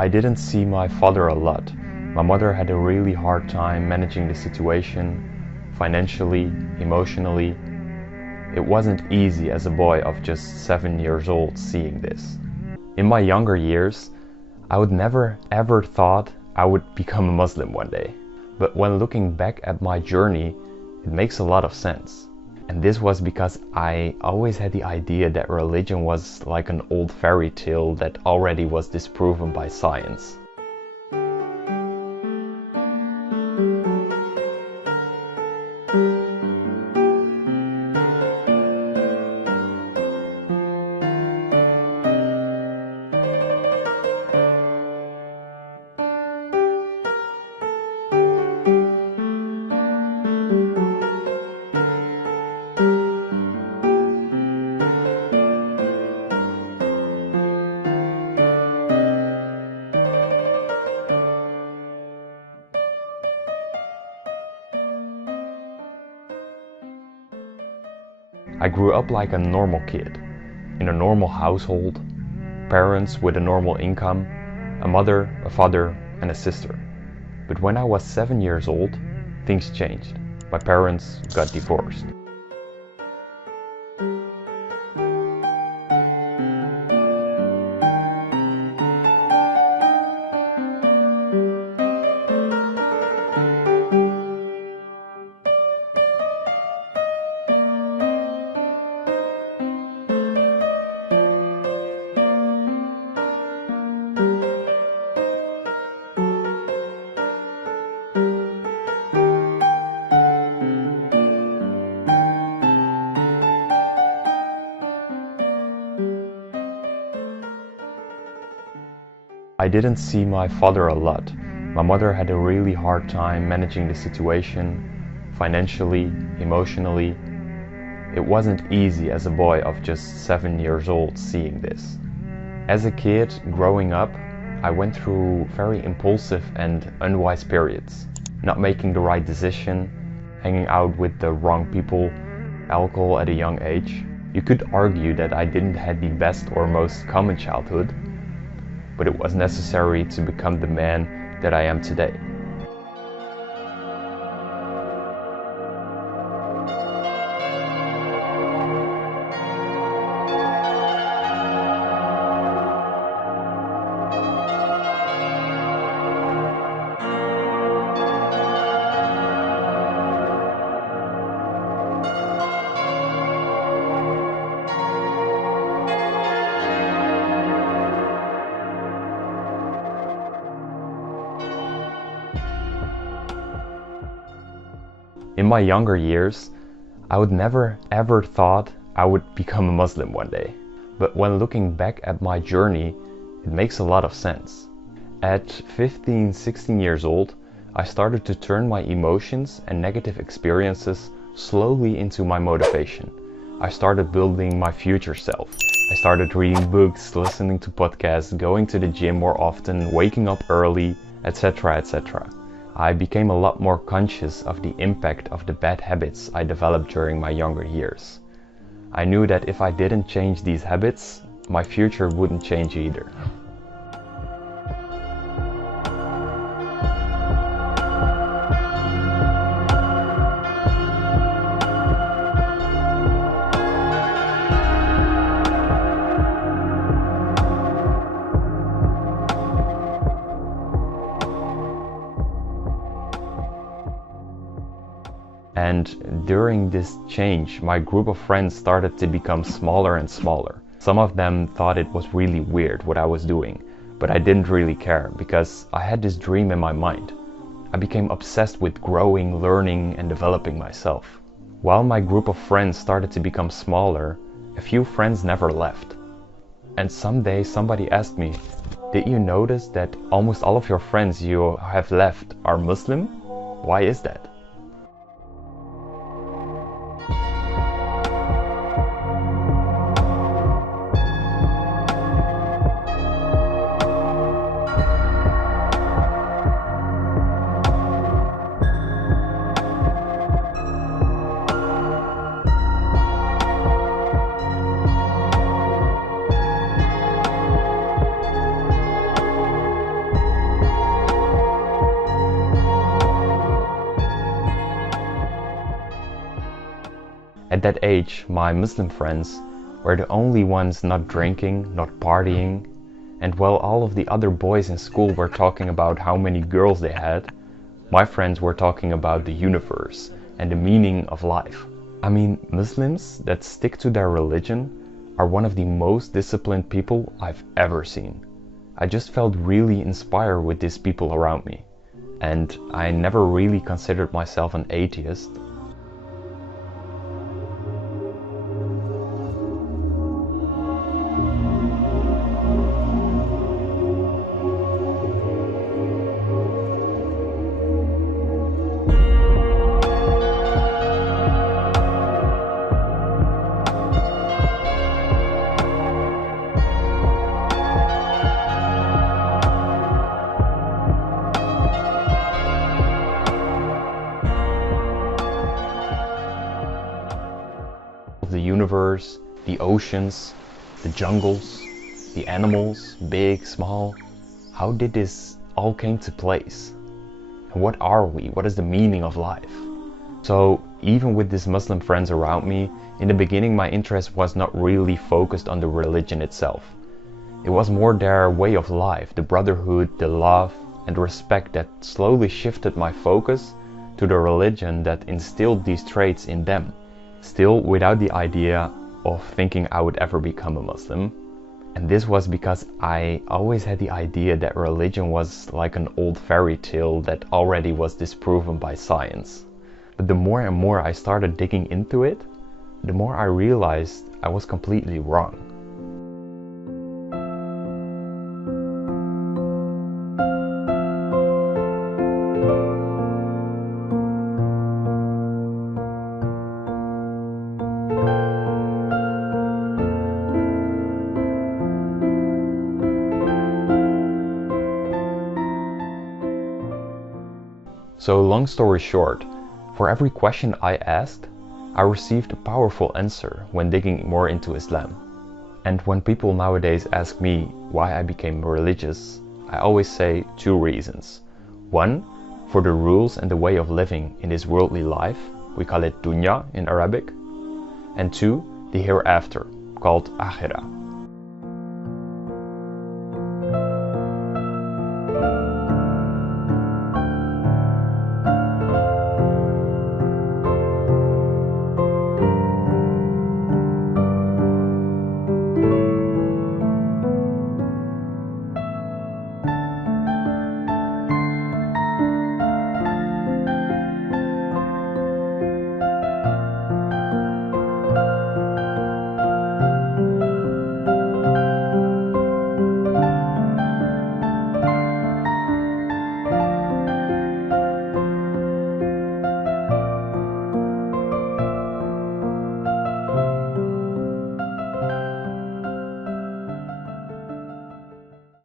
I didn't see my father a lot. My mother had a really hard time managing the situation, financially, emotionally. It wasn't easy as a boy of just 7 years old seeing this. In my younger years, I would never ever thought I would become a Muslim one day. But when looking back at my journey, it makes a lot of sense. And this was because I always had the idea that religion was like an old fairy tale that already was disproven by science. I grew up like a normal kid, in a normal household, parents with a normal income, a mother, a father, and a sister. But when I was 7 years old, things changed. My parents got divorced. I didn't see my father a lot. My mother had a really hard time managing the situation, financially, emotionally. It wasn't easy as a boy of just 7 years old seeing this. As a kid, growing up, I went through very impulsive and unwise periods. Not making the right decision, hanging out with the wrong people, alcohol at a young age. You could argue that I didn't have the best or most common childhood, but it was necessary to become the man that I am today. In my younger years, I would never ever thought I would become a Muslim one day. But when looking back at my journey, it makes a lot of sense. At 15, 16 years old, I started to turn my emotions and negative experiences slowly into my motivation. I started building my future self. I started reading books, listening to podcasts, going to the gym more often, waking up early, etc., etc. I became a lot more conscious of the impact of the bad habits I developed during my younger years. I knew that if I didn't change these habits, my future wouldn't change either. And during this change, my group of friends started to become smaller and smaller. Some of them thought it was really weird what I was doing, but I didn't really care because I had this dream in my mind. I became obsessed with growing, learning, and developing myself. While my group of friends started to become smaller, a few friends never left. And someday somebody asked me, "Did you notice that almost all of your friends you have left are Muslim? Why is that?" At that age, my Muslim friends were the only ones not drinking, not partying, and while all of the other boys in school were talking about how many girls they had, my friends were talking about the universe and the meaning of life. I mean, Muslims that stick to their religion are one of the most disciplined people I've ever seen. I just felt really inspired with these people around me, and I never really considered myself an atheist. The universe, the oceans, the jungles, the animals, big, small. How did this all came to place? And what are we? What is the meaning of life? So even with these Muslim friends around me, in the beginning my interest was not really focused on the religion itself. It was more their way of life, the brotherhood, the love and the respect that slowly shifted my focus to the religion that instilled these traits in them. Still without the idea of thinking I would ever become a Muslim. And this was because I always had the idea that religion was like an old fairy tale that already was disproven by science. But the more and more I started digging into it, the more I realized I was completely wrong. So long story short, for every question I asked, I received a powerful answer when digging more into Islam. And when people nowadays ask me why I became religious, I always say two reasons. One, for the rules and the way of living in this worldly life, we call it dunya in Arabic. And two, the hereafter, called akhirah.